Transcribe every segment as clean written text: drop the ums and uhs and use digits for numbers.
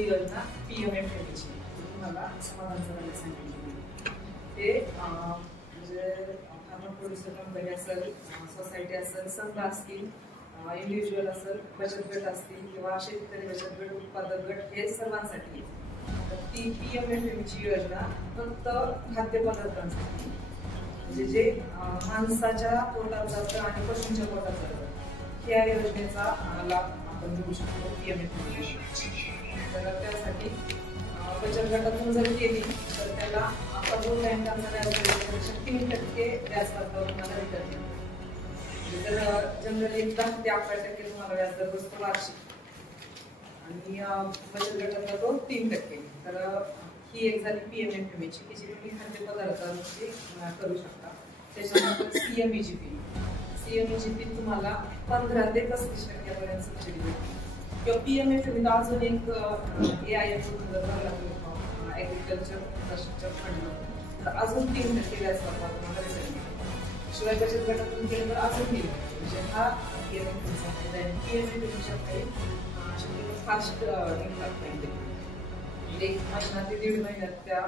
पहिली योजना PMFMEची तुम्हाला समाधान करायला सांगितली. ते म्हणजे फार्मर प्रोड्युसर कंपनी असेल, सोसायटी असेल, संघ असतील, इंडिव्हिज्युअल असेल, बचत गट असतील किंवा शेतकरी बचत गट, उत्पादक गट, हे सर्वांसाठी. ती PMFMEची योजना फक्त खाद्यपदार्थांसाठी, म्हणजे जे माणसाच्या पोटात जातं आणि पशूंच्या पोटात जातं, या योजनेचा लाभ आपण घेऊ शकतो PMFME. तर त्यासाठी बचत गटातून जर केली तर त्याला अजून बँकांना व्याज 3% व्याज करता तुम्हाला रिटर्न मिळतो. तर जनरली 10 ते 11% तुम्हाला व्याजदर बसतो वार्षिक, आणि बचत गटाचा तो 3%. तर ही एक झाली PMFMEची की जी तुम्ही खाद्यपदार्थांची करू शकता. त्याच्यानंतर CMEGP तुम्हाला 15 ते 35% पर्यंत सबसिडी भेटते. किंवा PMFME अजून एक AIF ऍग्रिकल्चर इन्फ्रास्ट्रक्चर फंड, तर अजून 3% व्याज तुम्हाला रिटर्न मिळतो. शिवाय बचत गटातून केलं तर अजून 3%. म्हणजे हा PMFMEचा फायदा आहे. PMFMEच्या काही फास्ट इम्पॅक्ट नाही. 1 महिना ते 1.5 महिन्यात त्या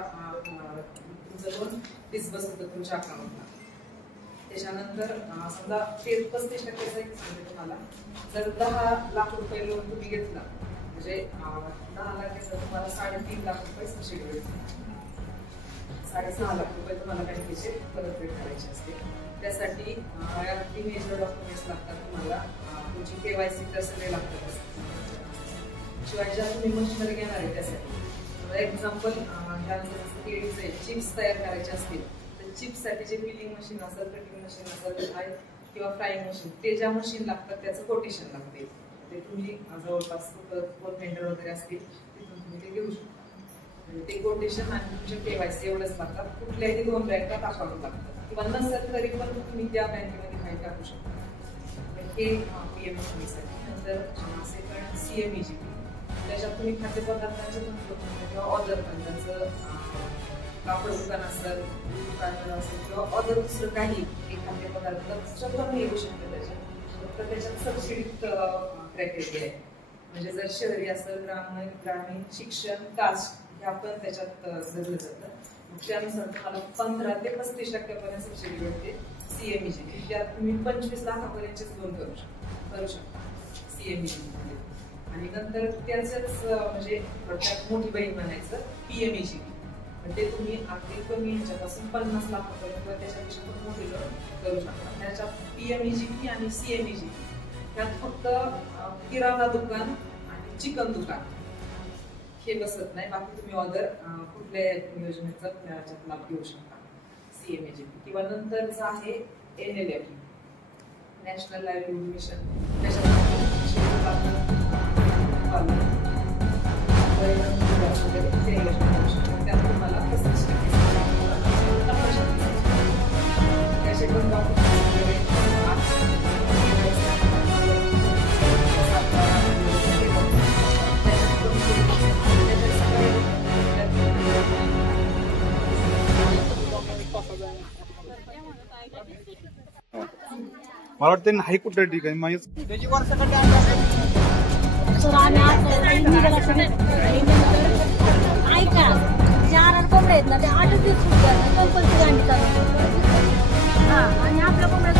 तुमचं लोन डिस्बर्स होतं तुमच्या अकाउंटला. त्याच्यानंतर समजा 35%चं एक सांगते तुम्हाला, जर 10 लाख रुपये लोन तुम्ही घेतला म्हणजे 10 लाखाचा तुम्हाला 3.5 लाख रुपये सबसिडी भेटते. 6.5 लाख रुपये तुम्हाला बँकेचे परतफेड करायचे असते. त्यासाठी मेजर डॉक्युमेंट्स लागतात तुम्हाला. तुमची KYC तर सगळे लागतात. शिवाय ज्या तुम्ही मशिनरी घेणार आहे त्यासाठी एक्झाम्पल केळीचे चिप्स तयार करायचे असतील तर चिप्ससाठी जे पिलिंग मशीन असेल, कटिंग मशीन असेल किंवा फ्राईंग मशीन, ते ज्या मशीन लागतात त्याचं कोटेशन लागते. ते तुम्ही जवळपास कोण वेंडर वगैरे असतील तिथून तुम्ही ते घेऊ शकता. ते कोटेशन आणि तुमचे KYC एवढंच लागतात. कुठल्याही 2 बँकात अकाउंट लागतात किंवा नसेल तरी पण तुम्ही त्या बँकेमध्ये काही टाकू शकता. हे PMFMEसाठी. नंतर सेकंड CMEGP, त्याच्यात तुम्ही खाद्यपदार्थांचे किंवा ऑदर त्यांचं कापड दुकान असेल, दुकान असेल किंवा ऑदर दुसरं काही एक खाद्यपदार्थ स्वतः येऊ शकतं. त्याच्यात त्याच्यात सबसिडी क्रायटेरिया आहे. म्हणजे जर शहरी असेल, ग्रामीण, शिक्षण, कास्ट हे आपण त्याच्यात धरलं जातं. त्यानुसार तुम्हाला 15 ते 35% पर्यंत सबसिडी भेटते CMEGP. त्यात तुम्ही 25 लाखापर्यंतच लोन करू शकता CMEGP. आणि नंतर त्याचंच म्हणजे थोडक्यात मोठी बहीण म्हणायचं PMEGP. म्हणजे तुम्ही अगदी कमी ह्याच्यापासून 50 लाखापर्यंत किंवा त्याच्यापेक्षा पण मोठी लोन करू शकता. त्याच्यात PMEGP आणि CMEGP त्यात फक्त किराणा दुकान आणि चिकन दुकान हे बसत नाही. बाकी तुम्ही ऑदर कुठल्या योजनेचा त्याच्यात लाभ घेऊ शकता CMEGP. किंवा नंतरचं आहे NLM, नॅशनल लाईव्हलीहूड मिशन. त्याच्यात तुम्हाला 35% त्याचे पण मला वाटतं नाही कुठल्या ठिकाणी त्याची ऐका 4 कोंबड्या आहेत ना, ते 8 दिवस कंपल्सरी अंडी चालू. आणि आपल्या कोंबड्या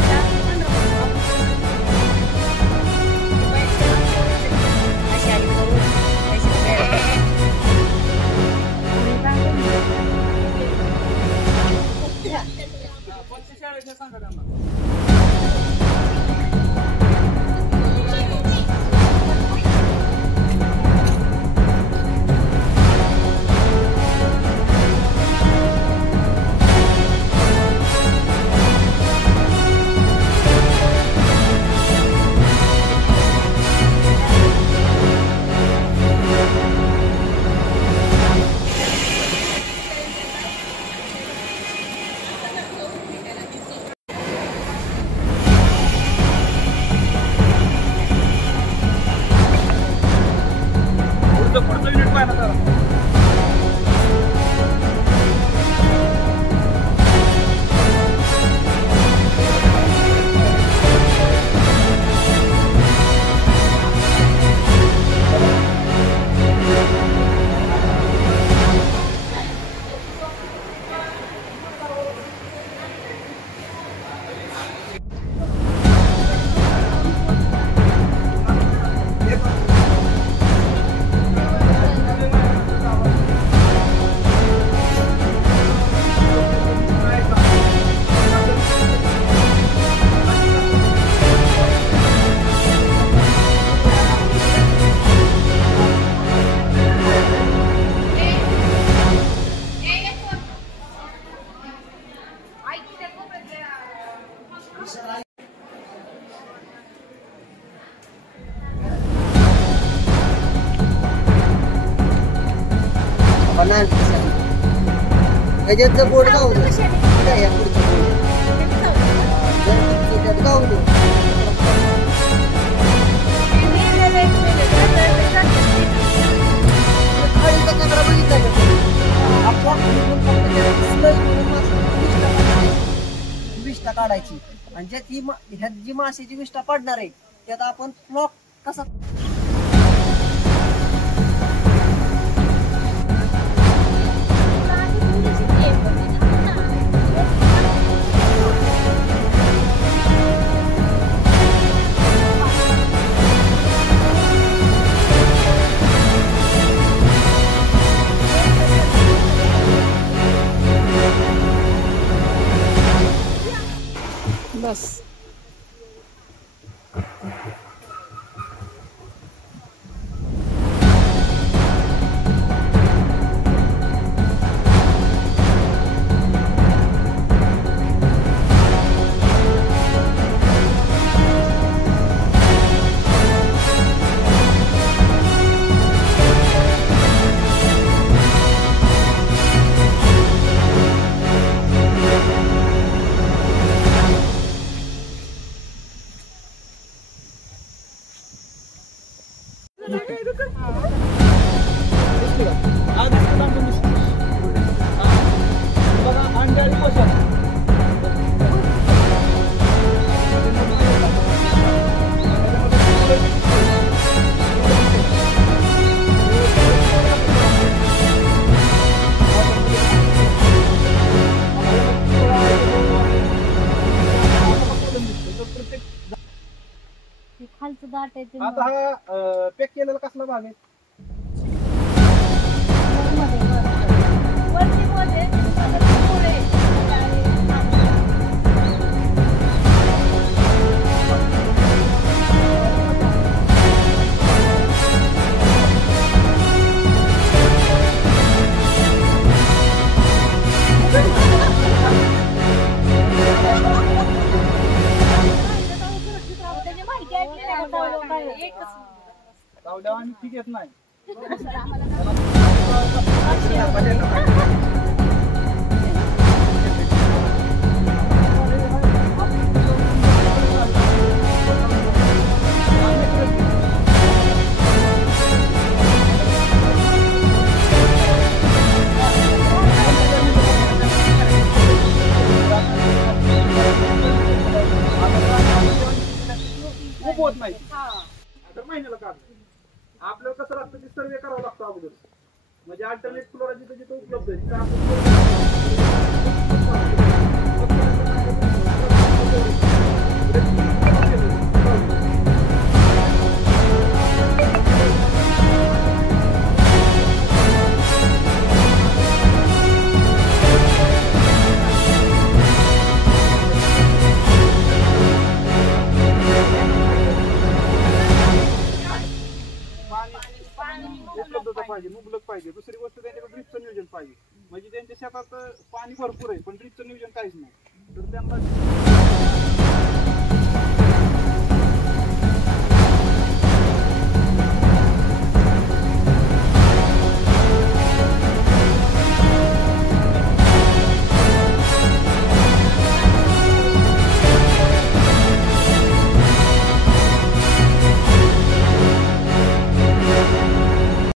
ह्याच्यात जर बोर्ड गावलं काय या पुढचं बोर्ड गावलं खाली त्याच्याकडे बघितलं विष्ठा काढायची आणि ज्यात ह्यात जी माशाची विष्ठा पडणार आहे त्यात आपण फ्लॉक कसा बस खालचं दाट आहे ते आता हा पॅक केलेला कसला भाग आहे? वरती मध्ये पुढे लावल्यावर आणि ठीक येत नाही. खूप होत नाही तर महिन्याला काढ आपल्याला कसं लागतं ते सर्वे करावं लागतं अगोदर म्हणजे अल्टरनेट फ्लोरा जिथे जिथे उपलब्ध आहे तिथे उपलब्धता पाहिजे मुबलक पाहिजे. दुसरी गोष्ट त्यांच्याकडे ड्रिपचं नियोजन पाहिजे म्हणजे त्यांच्या शेतात पाणी भरपूर आहे पण ड्रिपचं नियोजन काहीच नाही तर त्यांना